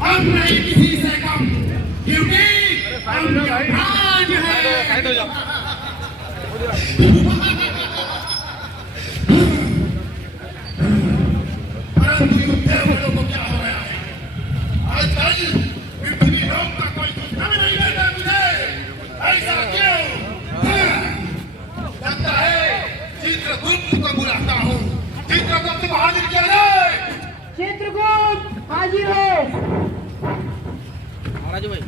हम नहीं किसी से कम, क्योंकि हम यमराज हैं। परंतु युद्ध वालों को क्या हो रहा है? आजकल पृथ्वी लोक का कोई सूचना भी नहीं देता मुझे। ऐसा क्यों? लगता है चित्रगुप्त को बुलाता हूँ। चित्रगुप्त को हाजिर किया जाए। चित्रगुप्त हाजिर हो। महाराज भाई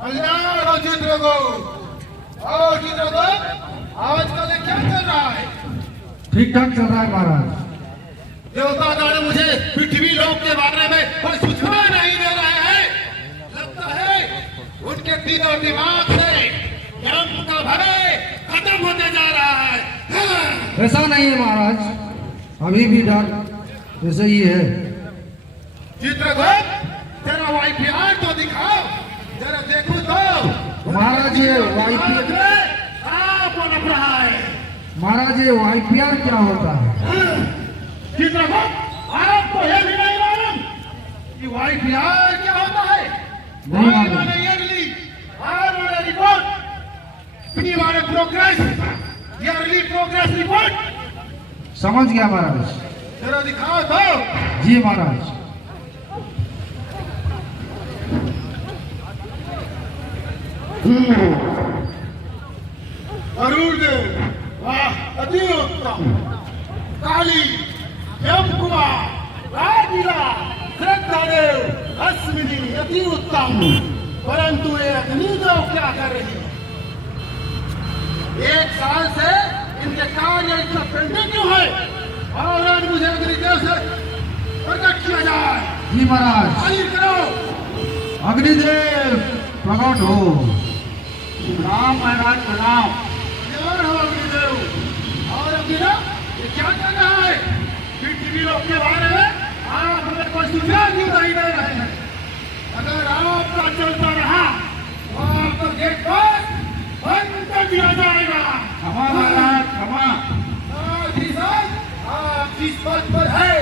कल्याण हो चित्रगुप्त। और चित्रगुप्त आजकल क्या चल रहा है? ठीक ठाक चल रहा है महाराज। देवतागण मुझे पृथ्वी लोक के बारे में कोई सूचना नहीं दे रहे हैं। लगता है उनके दिलो दिमाग से यम का भय खत्म होते जा रहा है। ऐसा नहीं है महाराज, अभी भी डर ऐसे ही है। चित्रगुप्त तेरा वाईपीआर तो दिखाओ, जरा देखो तो। महाराज ये वाईपीआर, कौन लग रहा है? महाराज ये वाईपीआर क्या होता है? चित्रगुप्त आपको यह भी नहीं मालूम कि वाईपीआर क्या होता है? नहीं मालूम। ईयरली रिपोर्ट, वाले प्रोग्रेस, ईयरली प्रोग्रेस रिपोर्ट। समझ गया महाराज। जरा दिखाओ तो। जी महाराज। अरुणदेव, वाह अति उत्तम। काली, यम कुमार, राजीला, श्रद्धादेव, अश्विनी अति उत्तम। परंतु ये अग्निदेव क्या कर रही है? एक साल से इनके कार्य इतना पेंडिंग क्यों है? और आज मुझे अग्निदेव से प्रकट किया जाए। जी महाराज। हाजिर करो। अग्निदेव प्रकट हो। प्रणाम महाराज प्रणाम। यार हो अग्निदेव। और अग्निदेव ये क्या कर रहा है? पृथ्वी लोक के बारे में आप हमें कोई सूचना क्यों नहीं दे रहे हैं? अगर आपका चलता रहा तो आपका गेट पास बंद कर दिया जाएगा। क्षमा महाराज क्षमा। साथ ही साथ आप जिस पद पर है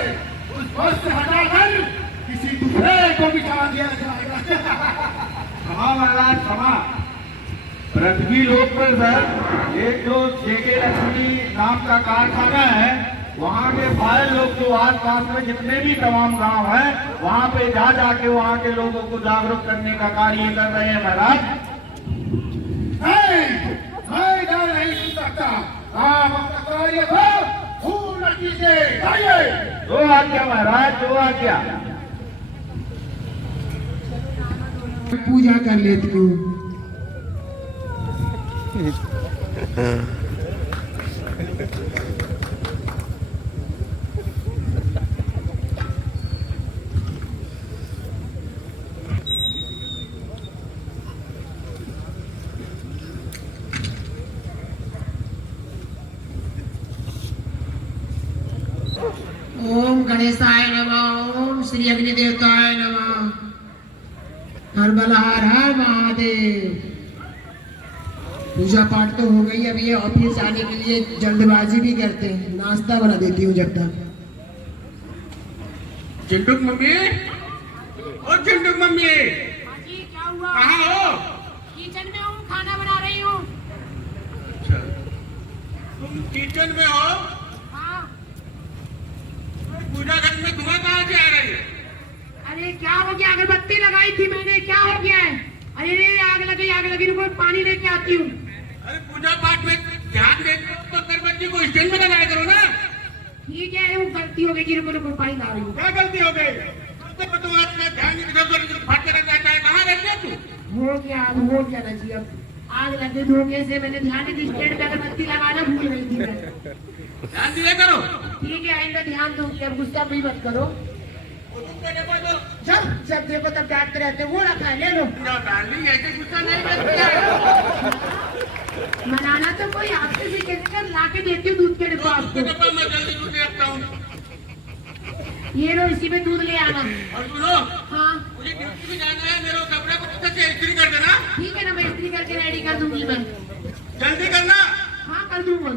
उस पद से हटाकर किसी दूसरे को बिठा दिया जाएगा। क्षमा महाराज क्षमा। पृथ्वी लोक पर सर एक जो जेके लक्ष्मी नाम का कारखाना है, वहाँ के फाइल लोग जो आस पास में जितने भी तमाम गांव हैं, वहाँ पे जा जाके वहाँ के लोगों को जागरूक करने का कार्य कर रहे हैं महाराज। मैं डर नहीं सुन सकता। आप अपना कार्य को पूर्ण कीजिए। आइए। जो आज्ञा महाराज जो आज्ञा। पूजा कर लेती हूँ। ओम गणेशाय नमः। ओम श्री अग्निदेवताय नमः। हर बलहार हर महादेव। पूजा पाठ तो हो गई। अब ये ऑफिस आने के लिए जल्दबाजी भी करते हैं। नाश्ता बना देती हूँ जब तक। चिंटू मम्मी, ओ चिंटू मम्मी, जी क्या हुआ? कहाँ हो? किचन में हूँ, खाना बना रही हूँ। अच्छा, तुम किचन में हो? हाँ। पूजा घर में धुआं कहाँ से आ रही है? अरे क्या हो गया? अगरबत्ती लगाई थी मैंने, क्या हो गया है? अरे आग लगी रुको, पानी लेके आती हूँ। अरे पूजा पाठ में ध्यान देते हो तो अगरबत्ती को स्टैंड में लगाया करो ना। ठीक है, वो गलती हो गई। रुको पानी ला रही हूँ। क्या गलती हो गई? तो तुम्हारा ध्यान इधर उधर भटके रहता है। कहाँ रहते हो तुम? हो गया ना जी। अब आग लगे धोखे से मैंने ध्यान नहीं दी। स्टैंड पे अगरबत्ती लगाना भूल गई थी मैं। ध्यान दिया करो। ठीक है, आइंदा ध्यान दूंगी। अब गुस्सा भी मत करो। जब देखो तब डांटते रहते। वो रखा है, ले लो। डार्लिंग ऐसे गुस्सा नहीं करते। मनाना तो कोई आपसे सीखे कर ला के देती हूँ दूध के डिब्बा आपको। मैं जल्दी दूध रखता हूँ। ये लो, इसी में दूध ले आना। और सुनो, हाँ मुझे ड्यूटी में जाना है। मेरे कपड़े को अच्छे से इस्त्री कर देना। ठीक है ना, मैं इस्त्री करके रेडी कर दूंगी मैं। जल्दी करना। हाँ कर दूंगा।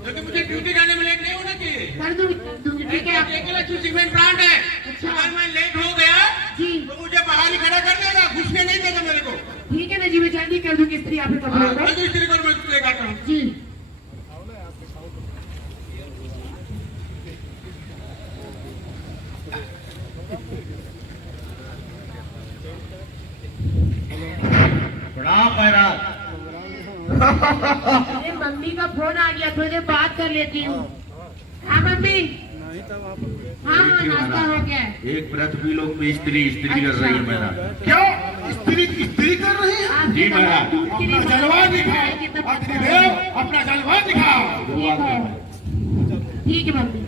क्योंकि मुझे ड्यूटी जाने में लेट नहीं होना चाहिए। कर दूंगी ठीक है। एक सीमेंट प्लांट है। अच्छा। अगर मैं लेट हो घुसने नहीं देगा मेरे को। ठीक है ना जी, मैं जल्दी कर दूंगी स्त्री आपके कपड़े हाँ, को। मैं तो इस्त्री कर मैं इस्त्री काटता हूँ। जी प्रणाम महाराज। अरे मम्मी का फोन आ गया, थोड़ी देर बात कर लेती हूँ। हाँ मम्मी, हाँ हाँ नाश्ता हो गया है। एक पृथ्वी लोक में स्त्री स्त्री कर रही है महाराज। क्या इस्त्री इस्त्री कर रही है? आप जी, जब महाराज। दूध के लिए अपना बात जलवा करने दिखाओ, आएंगे तब अग्निदेव अपना जलवा दिखाओ। ठीक है मम्मी।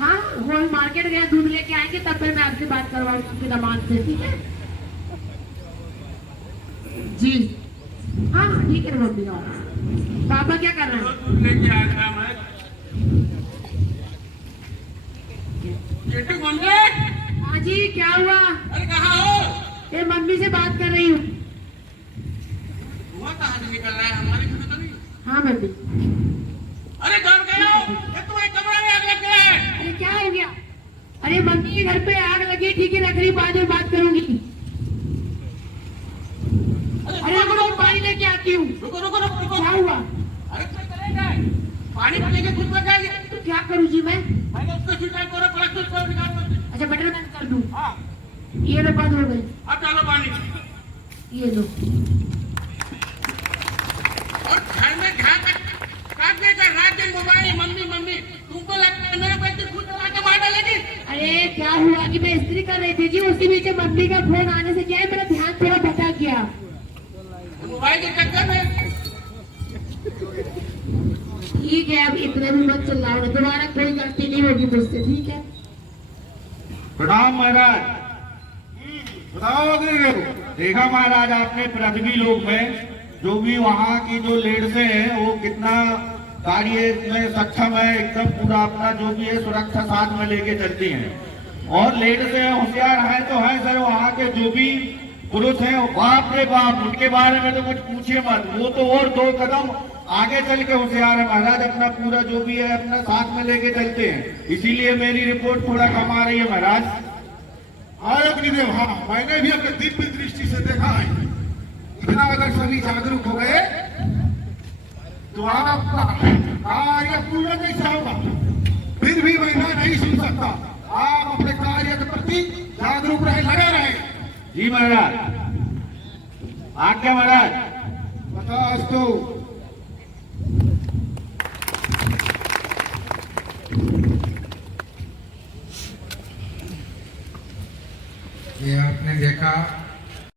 हाँ वो मार्केट गया, दूध लेके आएंगे तब फिर मैं आपसे बात करवाऊंगी आपके दामाद से, ठीक है जी। हाँ ठीक है मम्मी। और पापा क्या कर रहे हैं? दूध लेके आया था मैं। चिट्टू मम्मी, हाँ जी क्या हुआ? अरे कहाँ हो? ये मम्मी से बात कर रही हूँ। धुआं कहाँ से निकल रहा है? हमारे घर में तो नहीं। हाँ मम्मी। अरे जान गए हो? ये तुम्हारे कमरे में आग लग गया है। अरे क्या हो गया? अरे मम्मी के घर पे आग लगी, ठीक है रख रही, बाद में बात करूंगी। अरे रुको रुको, पानी लेके आती हूँ। रुको रुको रुको रुको। क्या हुआ? अरे क्या करेगा? पानी पीने के खुद बच जाएंगे। तो क्या करूँ जी मैं? मैंने उसको स्वीकार करो, प्लस उसको निकाल दो। अच्छा बटन बंद कर दूँ? हाँ, ये लो बंद हो गई। अब डालो पानी। ये लो। और घर में काटने का रात दिन मोबाइल मम्मी मम्मी, तुमको लगता है मेरे पैसे खुद चला के मार डालेगी? अरे क्या हुआ कि मैं इस्त्री कर रही थी जी, उसी बीच में मम्मी का फोन आने से क्या है मेरा ध्यान थोड़ा भटक गया। मोबाइल के चक्कर में। ठीक है अब इतना भी मत चिल्लाओ ना, दोबारा कोई गलती नहीं होगी मुझसे, ठीक है? प्रणाम महाराज। बताओ अग्निदेव। देखा महाराज आपने पृथ्वी लोक में जो भी वहाँ की जो लेडीजें हैं वो कितना कार्य में सक्षम है, एकदम पूरा अपना जो भी है सुरक्षा साथ में लेके चलती हैं। और लेडीजें होशियार हैं तो हैं सर, वहाँ के जो भी पुरुष हैं बाप रे बाप, उनके बारे में तो कुछ पूछिए मत। वो तो और 2 कदम आगे चल के होशियार है महाराज, अपना पूरा जो भी है अपना साथ में लेके चलते हैं। इसीलिए मेरी रिपोर्ट थोड़ा कम आ रही है महाराज। हाँ अग्निदेव, हाँ मैंने भी अपने दिव्य दृष्टि से देखा है। इतना अगर सभी जागरूक हो गए तो आपका कार्य पूर्ण कैसा होगा? फिर भी मैं नहीं सुन सकता। आप अपने कार्य के प्रति जागरूक रहे, लगे रहे। जी महाराज। आज्ञा महाराज। बतास्तु। ये आपने देखा